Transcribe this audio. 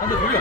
なんで取？